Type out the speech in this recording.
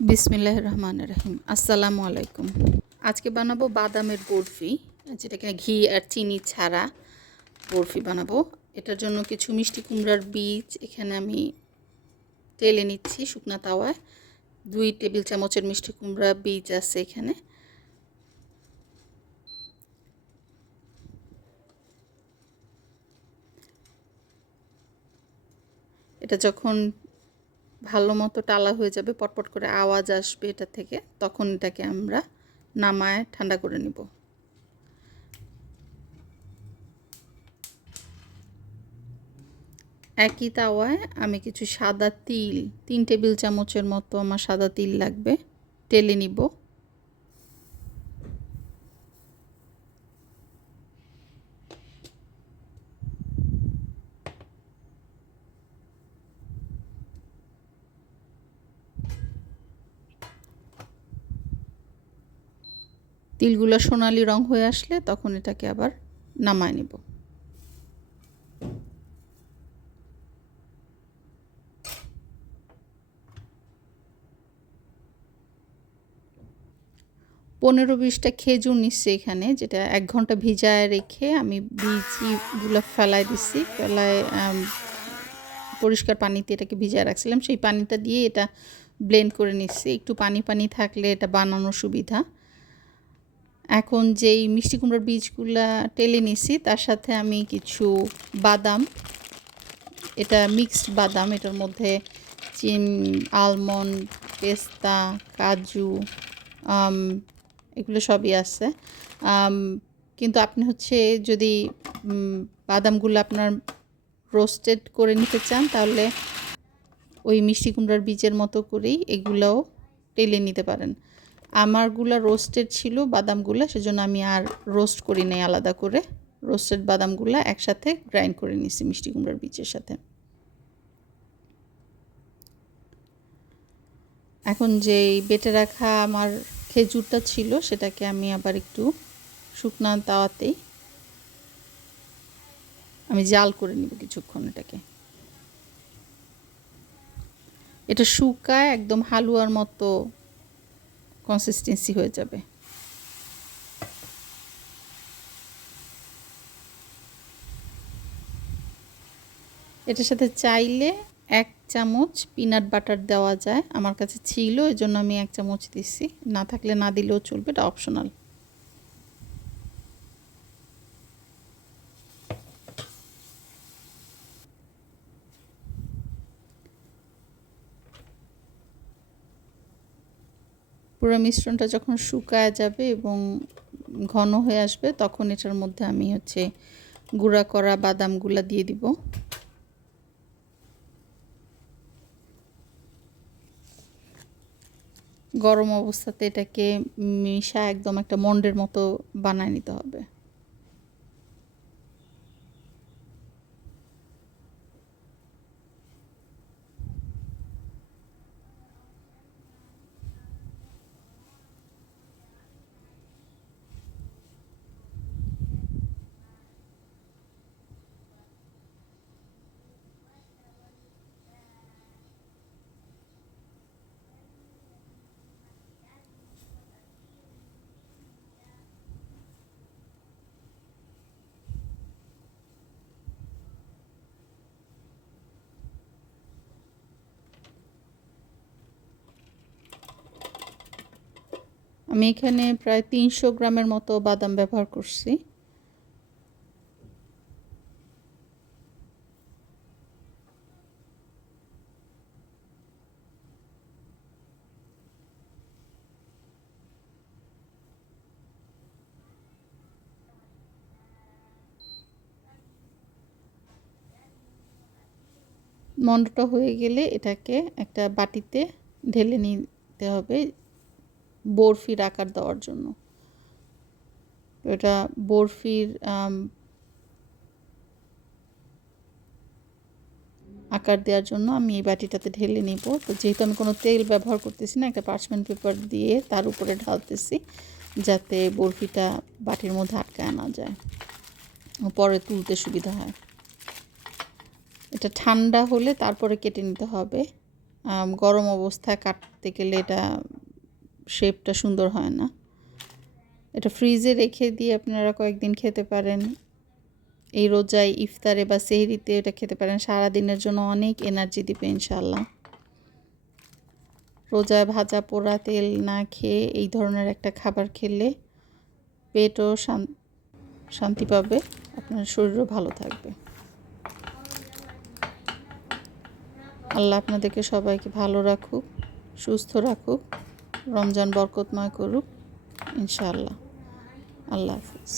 বিসমিল্লাহির রহমানির রহিম। আসসালামু আলাইকুম। আজকে বানাবো বাদামের বরফি, যেটাকে ঘি আর চিনি ছাড়া বরফি বানাবো। এটার জন্য কিছু মিষ্টি কুমড়ার বীজ এখানে আমি তেলে নিচ্ছি শুকনা তাওয়ায়। 2 টেবিল চামচের মিষ্টি কুমড়া বীজ আছে এখানে। এটা যখন ভালো মতো টালা হয়ে যাবে, পটপট করে আওয়াজ আসবে এটা থেকে, তখন এটাকে আমরা নামায় ঠান্ডা করে নিব। একই তাওয়ায় আমি কিছু সাদা তিল, 3 টেবিল চামচের মতো আমার সাদা তিল লাগবে, টেলে নিব। তিলগুলো সোনালি রং হয়ে আসলে তখন এটাকে আবার নামায় নিব। পনেরো 20টা খেজুর নিচ্ছি এখানে, যেটা 1 ঘন্টা ভিজায় রেখে আমি বীজগুলো ফেলায় দিচ্ছি। ফেলায় পরিষ্কার পানিতে এটাকে ভিজায় রাখছিলাম, সেই পানিটা দিয়ে এটা ব্লেন্ড করে নিচ্ছি। একটু পানি পানি থাকলে এটা বানানোর সুবিধা। এখন যেই মিষ্টি কুমড়ার বীজগুলা টেলে নিছি তার সাথে আমি কিছু বাদাম, এটা মিক্সড বাদাম, এটার মধ্যে আলমন্ড, পেস্তা, কাজু, এগুলো সবই আছে। কিন্তু আপনি যদি বাদামগুলো আপনার রোস্টেড করে নিতে চান তাহলে ওই মিষ্টি কুমড়ার বীজের মতো করেই এগুলোও টেলে নিতে পারেন। আমারগুলা রোস্টেড ছিল বাদামগুলো, সেজন্য আমি আর রোস্ট করি নাই আলাদা করে। রোস্টেড বাদামগুলো একসাথে গ্রাইন্ড করে নিছি মিষ্টি কুমড়ার বীজের সাথে। এখন যেই বেটে রাখা আমার খেজুরটা ছিল সেটাকে আমি আবার একটু শুকনা তাওয়াতেই আমি জাল করে নিব কিছুক্ষণ। এটা শুকায় একদম হালুয়ার মতো কনসিস্টেন্সি হয়ে যাবে। এটার সাথে চাইলে 1 চামচ পিনাট বাটার দেওয়া যায়, আমার কাছে ছিল এজন্য আমি 1 চামচ দিচ্ছি। না থাকলে না দিলেও চলবে, এটা অপশনাল। পুরো মিশ্রণটা যখন শুকায় যাবে এবং ঘন হয়ে আসবে তখন এটার মধ্যে আমি গুঁড়া করা বাদামগুলা দিয়ে দিব। গরম অবস্থাতে এটাকে মিশা একদম একটা মন্ডের মতো বানায় নিতে হবে। আমি এখানে প্রায় 300 গ্রামের মতো বাদাম ব্যবহার করছি। মন্ডটা হয়ে গেলে এটাকে একটা বাটিতে ঢেলে নিতে হবে বরফির আকার দেওয়ার জন্য। এটা বরফির আকার দেওয়ার জন্য আমি এই বাটিটাতে ঢেলে নিব। তো যেহেতু আমি কোনো তেল ব্যবহার করতেছি না, একটা পার্চমেন্ট পেপার দিয়ে তার উপরে ঢালতেছি যাতে বরফিটা বাটির মধ্যে আটকায় না যায়, পরে তুলতে সুবিধা হয়। এটা ঠান্ডা হলে তারপরে কেটে নিতে হবে। গরম অবস্থায় কাটতে গেলে এটা শেপটা সুন্দর হয় না। এটা ফ্রিজে রেখে দিয়ে আপনারা কয়েকদিন খেতে পারেন। এই রোজায় ইফতারে বা সেহরিতে এটা খেতে পারেন, সারাদিনের জন্য অনেক এনার্জি দিবে ইনশাআল্লাহ। রোজায় ভাজা পোড়া তেল না খেয়ে এই ধরনের একটা খাবার খেলে পেটও শান্তি পাবে, আপনার শরীরও ভালো থাকবে। আল্লাহ আপনাদেরকে সবাইকে ভালো রাখুক, সুস্থ রাখুক, রমজান বরকতময় করুক ইনশাআল্লাহ। আল্লাহ হাফিজ।